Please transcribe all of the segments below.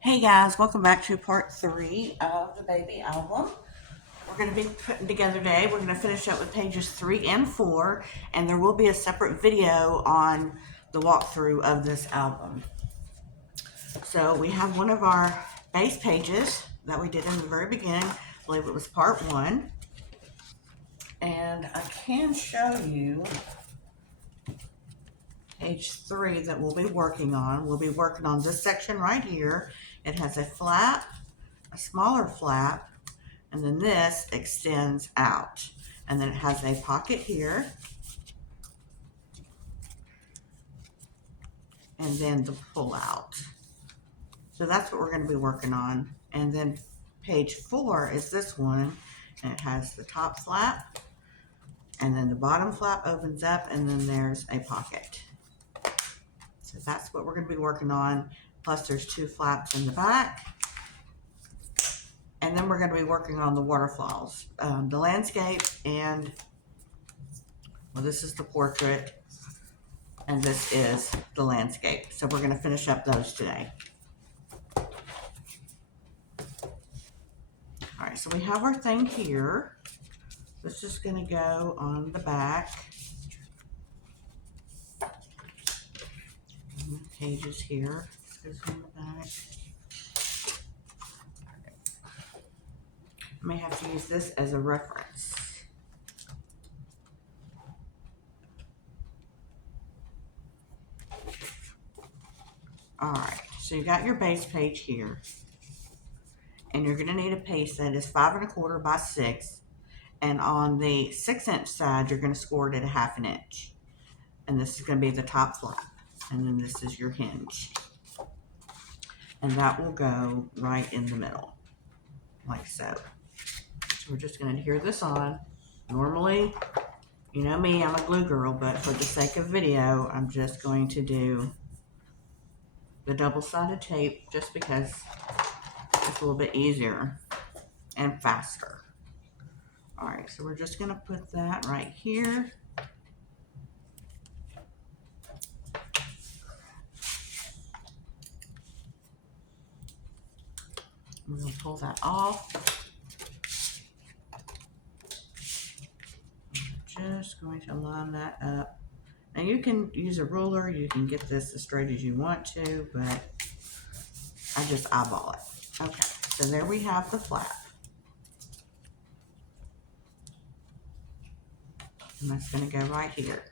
Hey guys, welcome back to part 3 of the baby album. We're going to be putting together today. We're going to finish up with pages 3 and 4, and there will be a separate video on the walkthrough of this album. So we have one of our base pages that we did in the very beginning. I believe it was part 1. And I can show you page 3 that we'll be working on. We'll be working on this section right here. It has a flap, a smaller flap, and then this extends out. And then it has a pocket here, and then the pull out. So that's what we're going to be working on. And then page 4 is this one, and it has the top flap, and then the bottom flap opens up, and then there's a pocket. So that's what we're going to be working on. Plus there's 2 flaps in the back. And then we're going to be working on the waterfalls, the landscape, and well, this is the portrait, and this is the landscape. So we're going to finish up those today. All right, so we have our thing here. This is going to go on the back. And the pages here. This goes on the back. I may have to use this as a reference. All right, so you got your base page here, and you're going to need a piece that is 5 1/4 by 6, and on the 6-inch side, you're going to score it at a 1/2 inch, and this is going to be the top flap, and then this is your hinge, and that will go right in the middle, like so. So we're just going to adhere this on. Normally, you know me, I'm a glue girl, but for the sake of video, I'm just going to do the double-sided tape just because it's a little bit easier and faster. All right, so we're just going to put that right here. We're going to pull that off. I'm just going to line that up. Now you can use a ruler, you can get this as straight as you want to, but I just eyeball it. Okay, so there we have the flap. And that's going to go right here.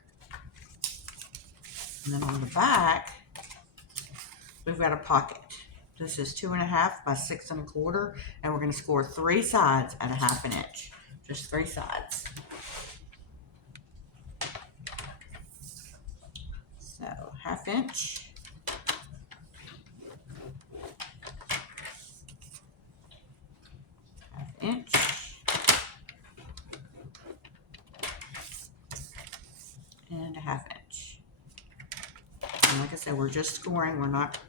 And then on the back, we've got a pocket. This is 2 1/2 by 6 1/4, and we're going to score 3 sides at a 1/2 inch. Just 3 sides. So 1/2 inch. Inch. And a 1/2 inch. And like I said, we're just scoring, we're not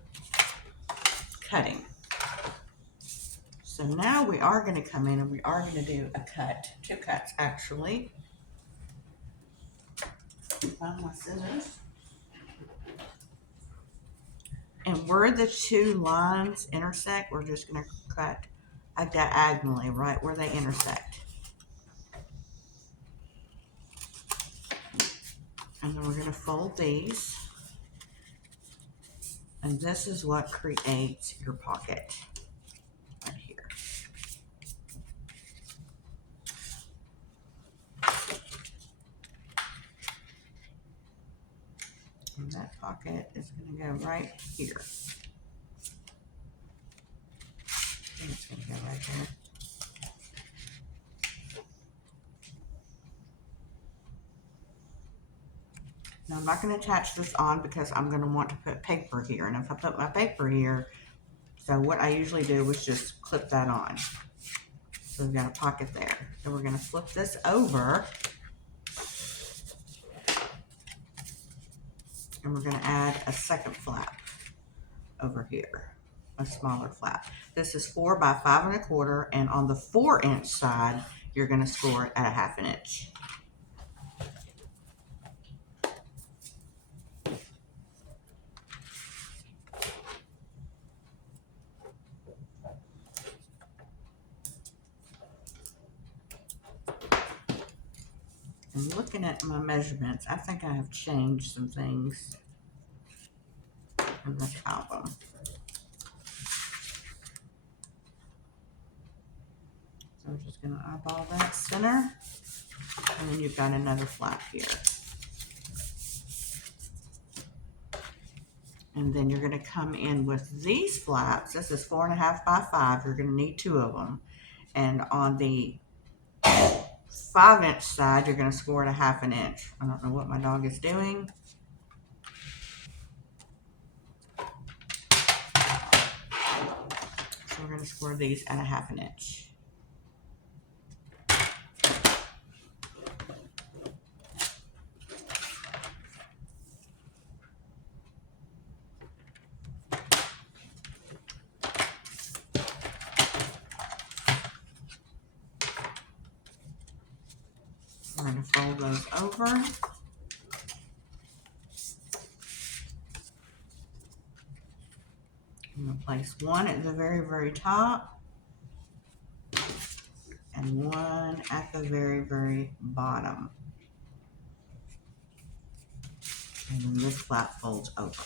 cutting. So now we are going to come in and we are going to do a cut, 2 cuts actually. Find my scissors. And where the 2 lines intersect, we're just going to cut diagonally right where they intersect. And then we're going to fold these. And this is what creates your pocket right here. And that pocket is going to go right here. And it's going to go right there. Now I'm not going to attach this on because I'm going to want to put paper here. And if I put my paper here, so what I usually do is just clip that on. So we've got a pocket there. So we're going to flip this over. And we're going to add a second flap over here. A smaller flap. This is 4 by 5 1/4, and on the 4-inch side, you're going to score it at a 1/2 inch. And looking at my measurements, I think I have changed some things in this album. So I'm just going to eyeball that center, and then you've got another flap here. And then you're going to come in with these flaps. This is 4.5 by 5. You're going to need 2 of them. And on the 5-inch side, you're going to score it 1/2 inch. I don't know what my dog is doing. So we're going to score these at 1/2 inch. We're going to fold those over. I'm going to place one at the very, very top and one at the very, very bottom. And then this flap folds over.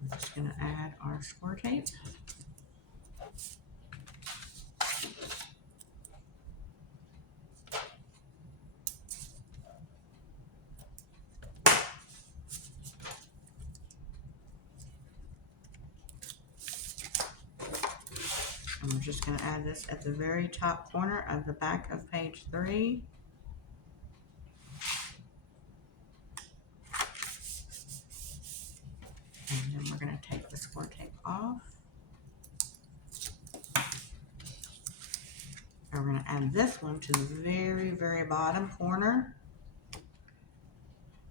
We're just going to add our score tape. And we're just going to add this at the very top corner of the back of page 3. And then we're going to take the score tape off. And we're going to add this one to the very, very bottom corner.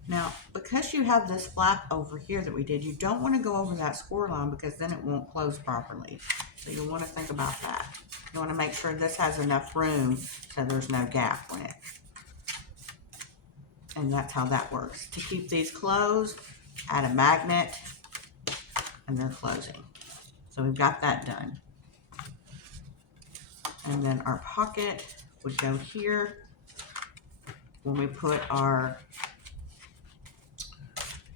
Now, because you have this flap over here that we did, you don't want to go over that score line because then it won't close properly. So you'll want to think about that. You want to make sure this has enough room so there's no gap in it. And that's how that works. To keep these closed, add a magnet, and they're closing. So we've got that done. And then our pocket would go here when we put our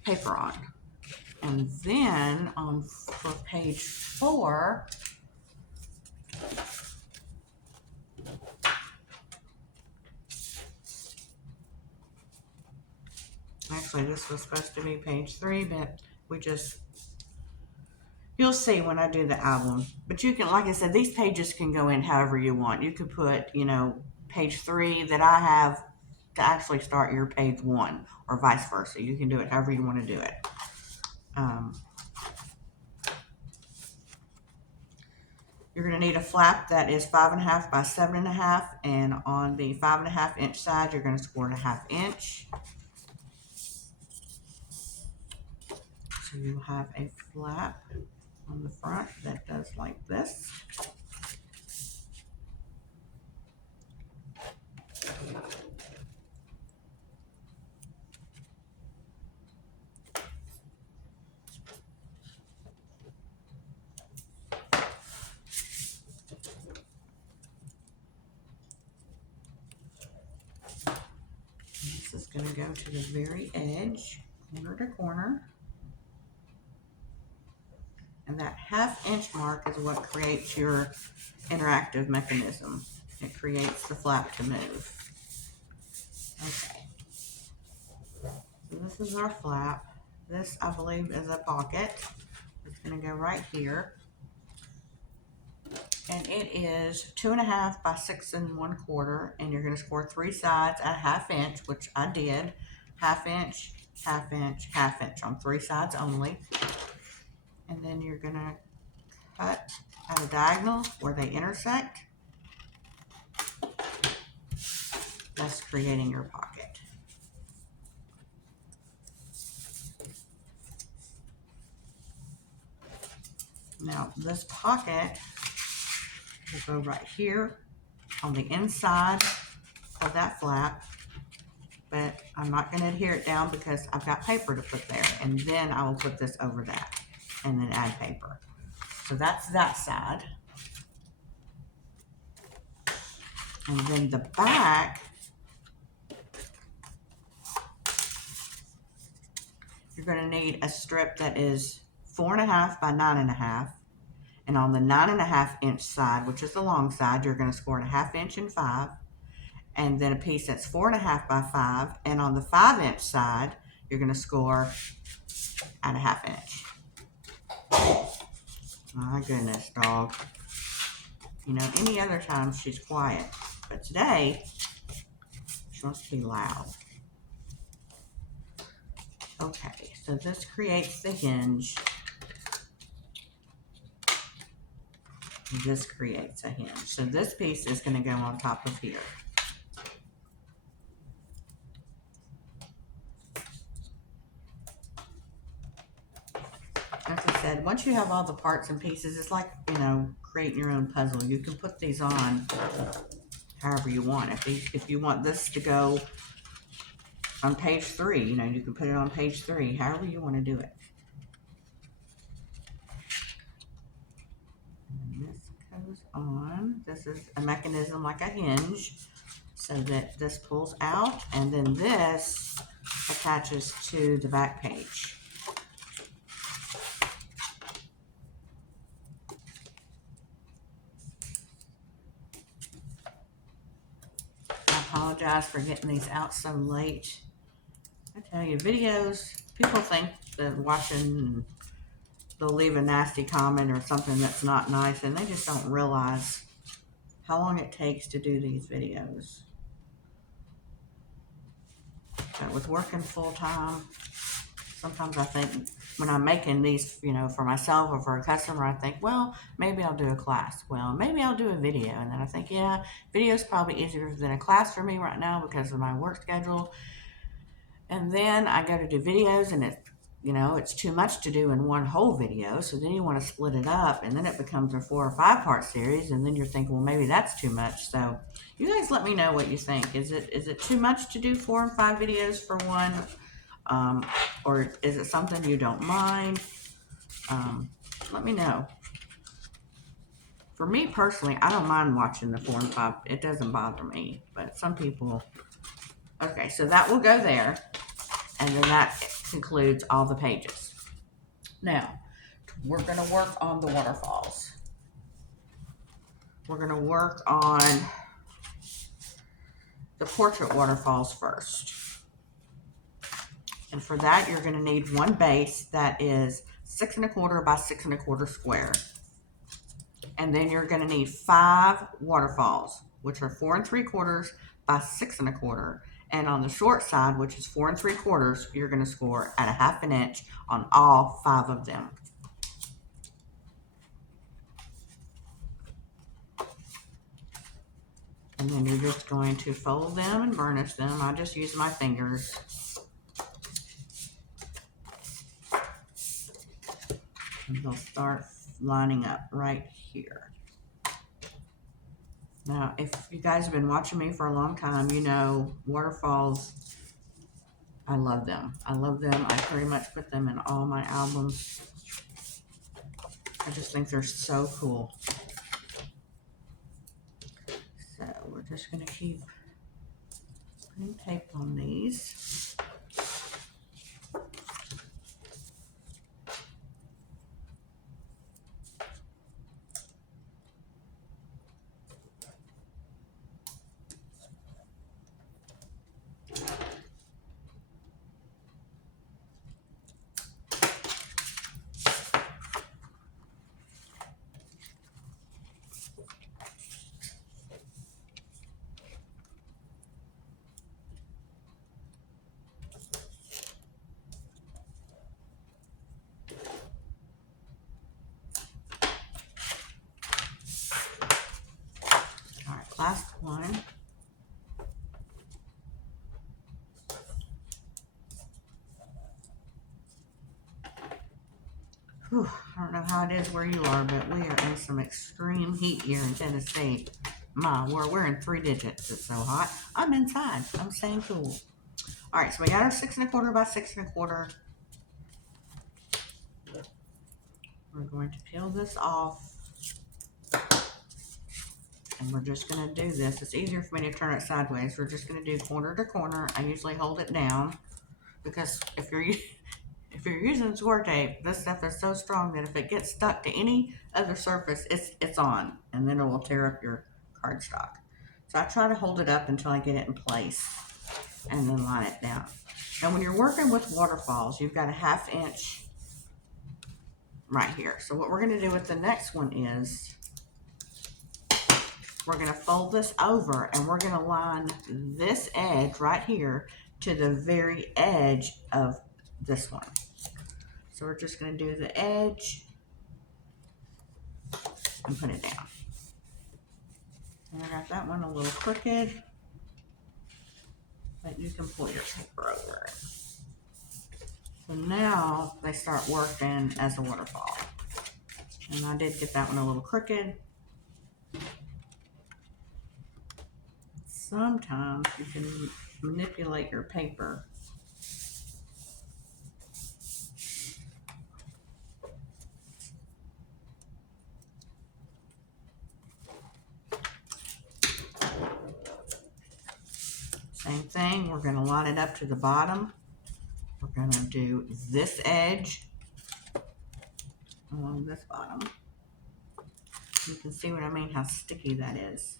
paper on. And then on for page 4, actually this was supposed to be page 3, but you'll see when I do the album. But you can, like I said, these pages can go in however you want. You could put, page 3 that I have to actually start your page 1, or vice versa. You can do it however you want to do it. You're going to need a flap that is 5.5 by 7.5, and on the 5.5 inch side, you're going to score it 1/2 inch. So you'll have a flap on the front that does like this. This is going to go to the very edge, corner to corner. And that 1/2 inch mark is what creates your interactive mechanism. It creates the flap to move. Okay. So this is our flap. This, I believe, is a pocket. It's going to go right here. And it is 2.5 by 6 1/4, and you're going to score 3 sides at 1/2 inch, which I did. 1/2 inch, 1/2 inch, 1/2 inch on 3 sides only. And then you're going to cut at a diagonal where they intersect, thus creating your pocket. Now this pocket will go right here on the inside of that flap, but I'm not going to adhere it down because I've got paper to put there, and then I will put this over that and then add paper. So that's that side. And then the back, you're going to need a strip that is 4.5 by 9.5. And on the 9.5 inch side, which is the long side, you're going to score 1/2 inch in 5. And then a piece that's 4.5 by 5. And on the 5 inch side, you're going to score at 1/2 inch. My goodness, dog. You know, any other time she's quiet. But today, she wants to be loud. Okay, so this creates the hinge. This creates a hinge. So this piece is going to go on top of here. As I said, once you have all the parts and pieces, it's like, you know, creating your own puzzle. You can put these on however you want. If you want this to go on page 3, you know, you can put it on page 3, however you want to do it. And this goes on. This is a mechanism like a hinge, so that this pulls out, and then this attaches to the back page. I apologize for getting these out so late. I tell you, videos, people think that watching, they'll leave a nasty comment or something that's not nice, and they just don't realize how long it takes to do these videos. But with working full time, sometimes I think when I'm making these, you know, for myself or for a customer, I think, well, maybe I'll do a class. Well, maybe I'll do a video. And then I think, yeah, video is probably easier than a class for me right now because of my work schedule. And then I go to do videos, and it, you know, it's too much to do in one whole video. So then you want to split it up, and then it becomes a 4 or 5 part series. And then you're thinking, well, maybe that's too much. So you guys let me know what you think. Is it too much to do 4 and 5 videos for one? Or is it something you don't mind? Let me know. For me personally, I don't mind watching the 4 and 5. It doesn't bother me, but some people. Okay, so that will go there, and then that concludes all the pages. Now, we're going to work on the waterfalls. We're going to work on the portrait waterfalls first. And for that, you're going to need one base that is 6 1/4 by 6 1/4 square. And then you're going to need 5 waterfalls, which are 4 3/4 by 6 1/4. And on the short side, which is 4 3/4, you're going to score at 1/2 inch on all 5 of them. And then you're just going to fold them and burnish them. I just use my fingers. And they'll start lining up right here. Now, if you guys have been watching me for a long time, you know waterfalls, I love them. I love them. I pretty much put them in all my albums. I just think they're so cool. So we're just going to keep putting tape on these. Last one. Whew, I don't know how it is where you are, but we are in some extreme heat here in Tennessee. We're in 3 digits. It's so hot. I'm inside. I'm staying cool. All right, so we got our 6 1/4 by 6 1/4. We're going to peel this off. And we're just going to do this. It's easier for me to turn it sideways. We're just going to do corner to corner. I usually hold it down because if you're using score tape, this stuff is so strong that if it gets stuck to any other surface, it's on, and then it will tear up your cardstock. So I try to hold it up until I get it in place and then line it down. Now when you're working with waterfalls, you've got a 1/2 inch right here. So what we're going to do with the next one is we're going to fold this over and we're going to line this edge right here to the very edge of this one. So we're just going to do the edge and put it down. And I got that one a little crooked, but you can pull your paper over it. So now they start working as a waterfall. And I did get that one a little crooked. Sometimes you can manipulate your paper. Same thing, we're going to line it up to the bottom. We're going to do this edge along this bottom. You can see what I mean, how sticky that is.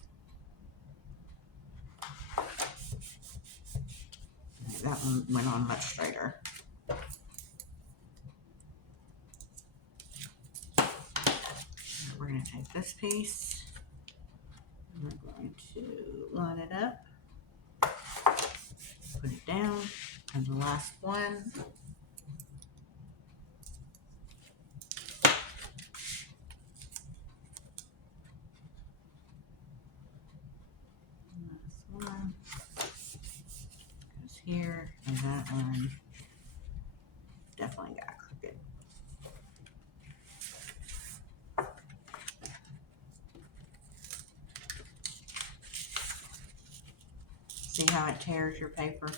That one went on much straighter. We're going to take this piece and we're going to line it up, put it down, and the last one. One goes here, and that one definitely got crooked. See how it tears your paper?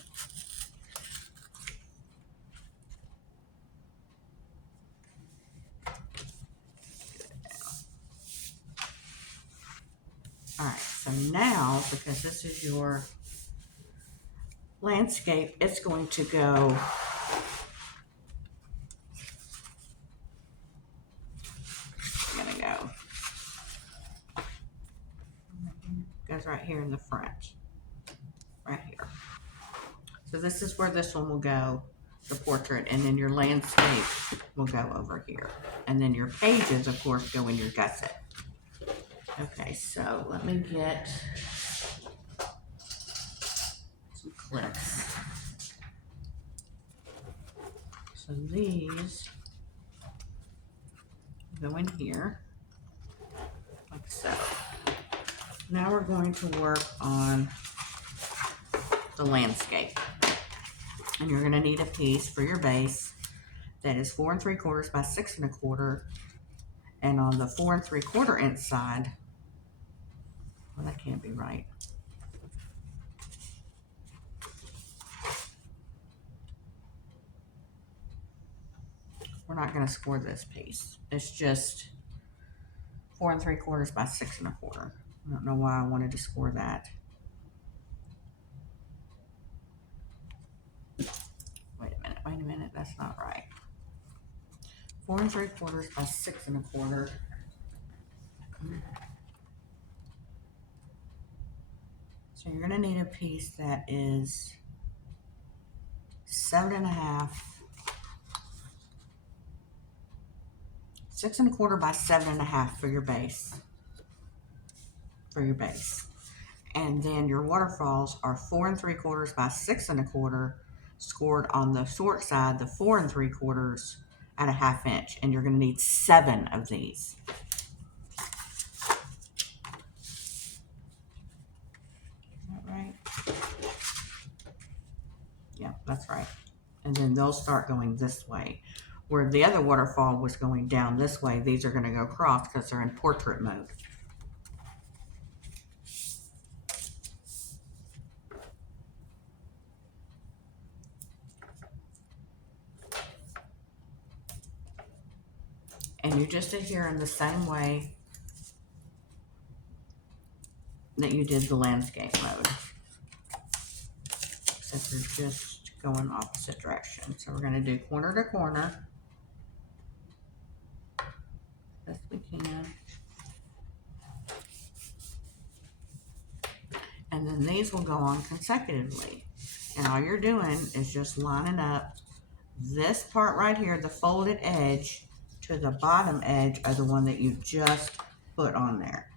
Alright, so now, because this is your landscape, it's going to go goes right here in the front. Right here. So this is where this one will go, the portrait, and then your landscape will go over here. And then your pages, of course, go in your gusset. Okay, so let me get some clips. So these go in here, like so. Now we're going to work on the landscape. And you're going to need a piece for your base that is 4 3/4 by 6 1/4. And on the 4 3/4 inch side, well, that can't be right. We're not going to score this piece. It's just 4 3/4 by 6 1/4. I don't know why I wanted to score that. Wait a minute, that's not right. 4 3/4 by 6 1/4. So you're gonna need a piece that is 7 1/2, 6 1/4 by 7 1/2 for your base. And then your waterfalls are 4 3/4 by 6 1/4, scored on the short side, the 4 3/4 at a 1/2 inch, and you're going to need 7 of these. Is that right? Yeah, that's right. And then they'll start going this way. Where the other waterfall was going down this way, these are going to go across because they're in portrait mode. And you just adhere in the same way that you did the landscape mode. Except you're just going opposite direction. So we're going to do corner to corner. Best we can. And then these will go on consecutively. And all you're doing is just lining up this part right here, the folded edge, to the bottom edge of the one that you just put on there.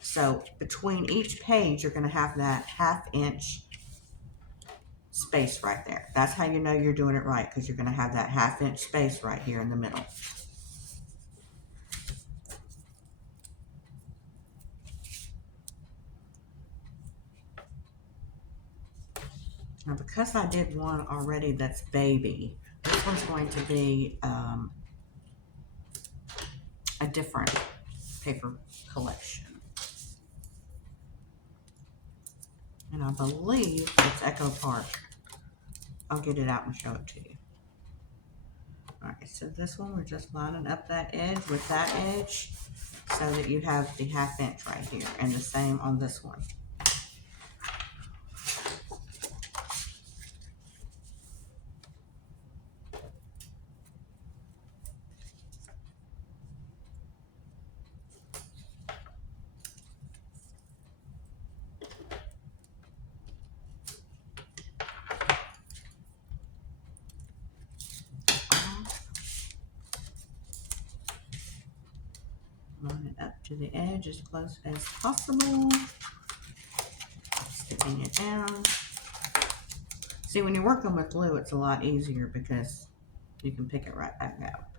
So between each page, you're going to have that 1/2 inch space right there. That's how you know you're doing it right, because you're going to have that 1/2 inch space right here in the middle. Now, because I did one already that's baby, this one's going to be a different paper collection. And I believe it's Echo Park. I'll get it out and show it to you. Alright, so this one we're just lining up that edge with that edge so that you have the 1/2 inch right here, and the same on this one. Line it up to the edge as close as possible. Sticking it down. See, when you're working with glue, it's a lot easier because you can pick it right back up.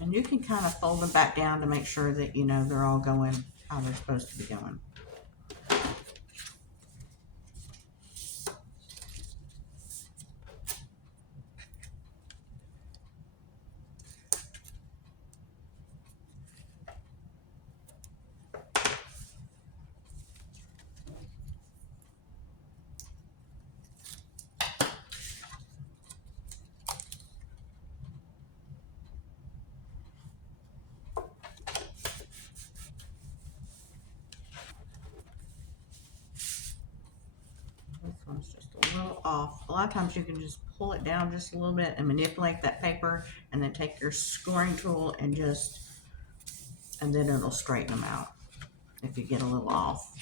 And you can kind of fold them back down to make sure that you know they're all going how they're supposed to be going. This one's just a little off. A lot of times you can just pull it down just a little bit and manipulate that paper, and then take your scoring tool and then it'll straighten them out if you get a little off.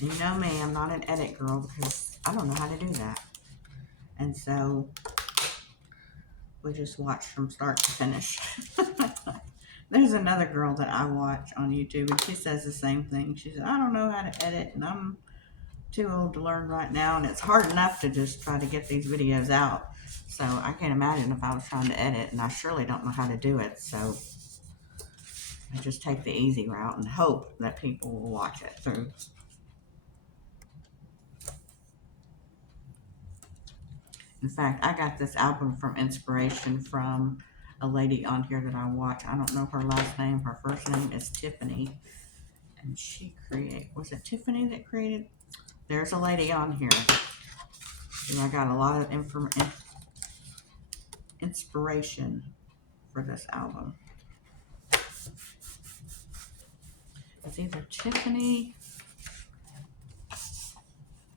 You know me, I'm not an edit girl because I don't know how to do that. And so we just watch from start to finish. There's another girl that I watch on YouTube, and she says the same thing. She says, I don't know how to edit, and I'm too old to learn right now, and it's hard enough to just try to get these videos out. So I can't imagine if I was trying to edit, and I surely don't know how to do it. So I just take the easy route and hope that people will watch it through. In fact, I got this album from inspiration from a lady on here that I watch. I don't know her last name. Her first name is Tiffany. And was it Tiffany that created? There's a lady on here. And I got a lot of inspiration for this album. It's either Tiffany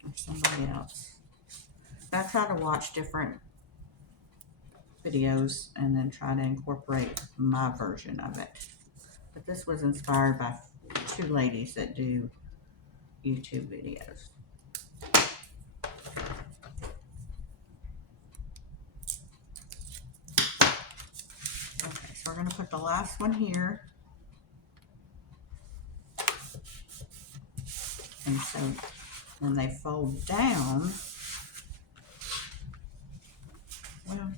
or somebody else. I try to watch different videos and then try to incorporate my version of it. But this was inspired by 2 ladies that do YouTube videos. Okay, so we're going to put the last one here. And so when they fold down, well,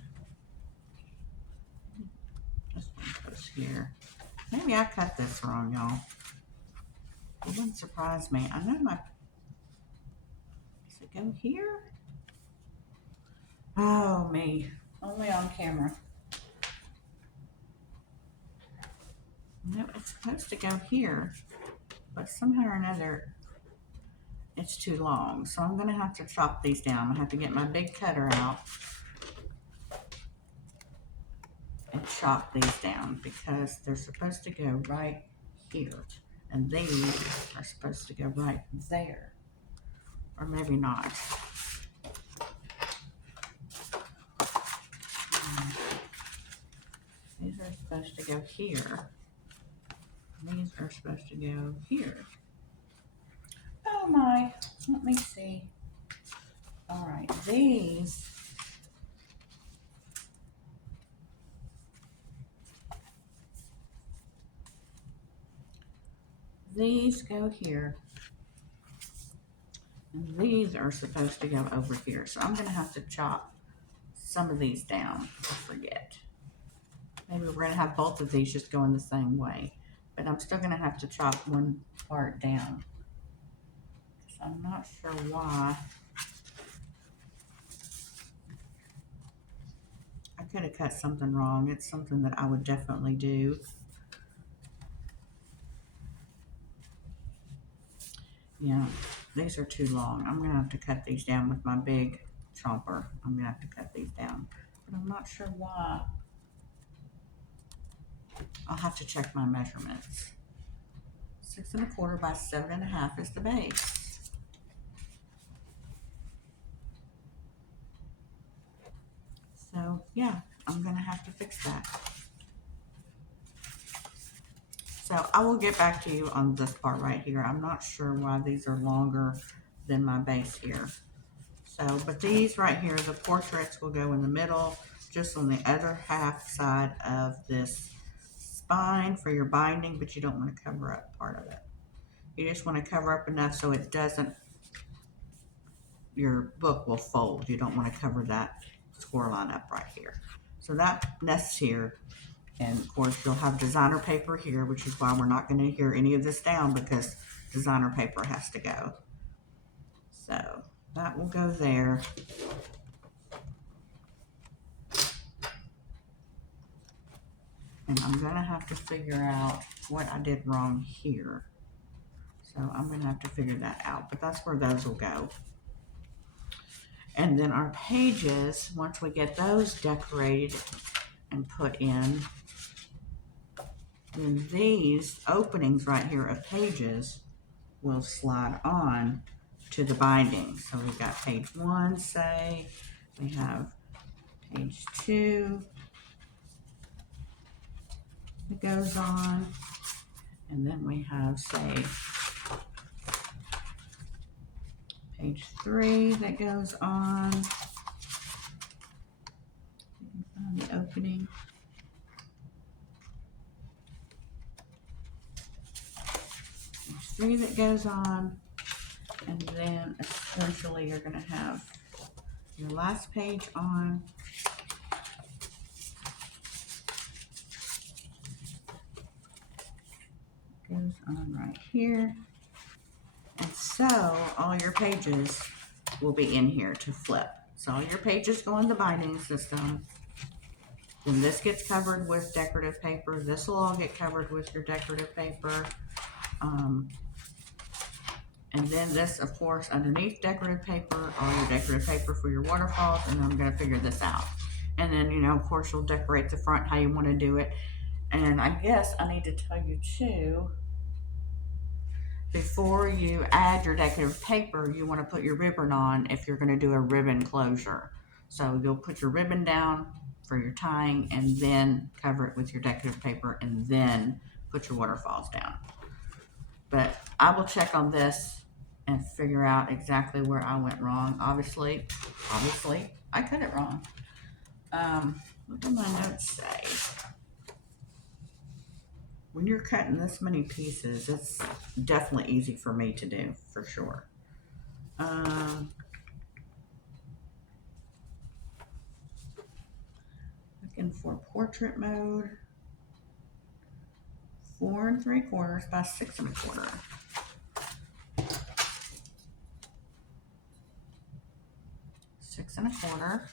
this one goes here. Maybe I cut this wrong, y'all. It wouldn't surprise me. I know does it go here? Oh, me. Only on camera. No, it's supposed to go here, but somehow or another, it's too long. So I'm gonna have to chop these down. I have to get my big cutter out and chop these down because they're supposed to go right here. And these are supposed to go right there. Or maybe not. These are supposed to go here. These are supposed to go here. Oh my, let me see. All right, these go here. And these are supposed to go over here. So I'm gonna have to chop some of these down. I forget. Maybe we're gonna have both of these just going the same way. But I'm still gonna have to chop one part down. So I'm not sure why. I could have cut something wrong. It's something that I would definitely do. Yeah, these are too long. I'm gonna have to cut these down with my big chopper. I'm gonna have to cut these down. But I'm not sure why. I'll have to check my measurements. 6 1/4 by 7 1/2 is the base. So yeah, I'm gonna have to fix that. So I will get back to you on this part right here. I'm not sure why these are longer than my base here. So, but these right here, the portraits will go in the middle, just on the other half side of this spine for your binding, but you don't want to cover up part of it. You just want to cover up enough so it doesn't, your book will fold. You don't want to cover that score line up right here. So that nests here. And of course you'll have designer paper here, which is why we're not going to hear any of this down because designer paper has to go. So that will go there. And I'm gonna have to figure out what I did wrong here. So I'm gonna have to figure that out, but that's where those will go. And then our pages, once we get those decorated and put in, then these openings right here of pages will slide on to the binding. So we've got page 1, say, we have page 2 that goes on, and then we have, say, page 3 that goes on. You can find the opening. Page 3 that goes on, and then essentially you're going to have your last page on. Goes on right here. And so all your pages will be in here to flip. So all your pages go in the binding system. Then this gets covered with decorative paper. This will all get covered with your decorative paper. And then this, of course, underneath decorative paper, all your decorative paper for your waterfalls, and I'm going to figure this out. And then, you know, of course, you'll decorate the front how you want to do it. And I guess I need to tell you too, before you add your decorative paper, you want to put your ribbon on if you're going to do a ribbon closure. So you'll put your ribbon down for your tying and then cover it with your decorative paper and then put your waterfalls down. But I will check on this and figure out exactly where I went wrong. Obviously, I cut it wrong. What do my notes say? When you're cutting this many pieces, it's definitely easy for me to do, for sure. Looking for portrait mode. 4 3/4 by 6 1/4. 6 1/4.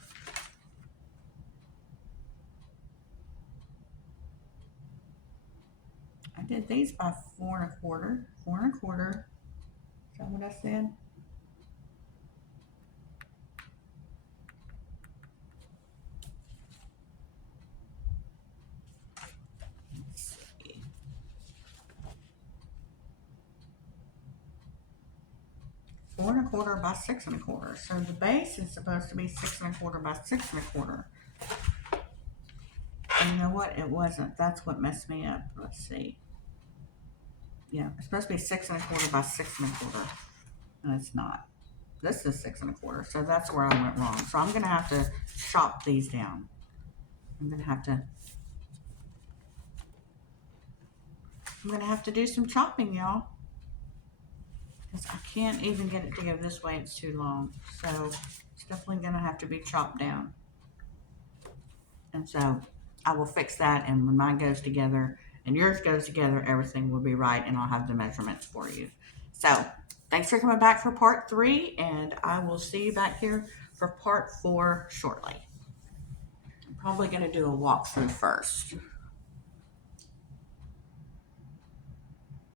did these by 4 1/4. 4 1/4. Is that what I said? Let's see. 4 1/4 by 6 1/4. So the base is supposed to be 6 1/4 by 6 1/4. And you know what? It wasn't. That's what messed me up. Let's see. Yeah, it's supposed to be 6 1/4 by 6 1/4. And it's not. This is 6 1/4. So that's where I went wrong. So I'm going to have to chop these down. I'm going to have to do some chopping, y'all. Because I can't even get it to go this way. It's too long. So it's definitely going to have to be chopped down. And so I will fix that. And when mine goes together and yours goes together, everything will be right. And I'll have the measurements for you. So thanks for coming back for part 3. And I will see you back here for part 4 shortly. I'm probably going to do a walkthrough first.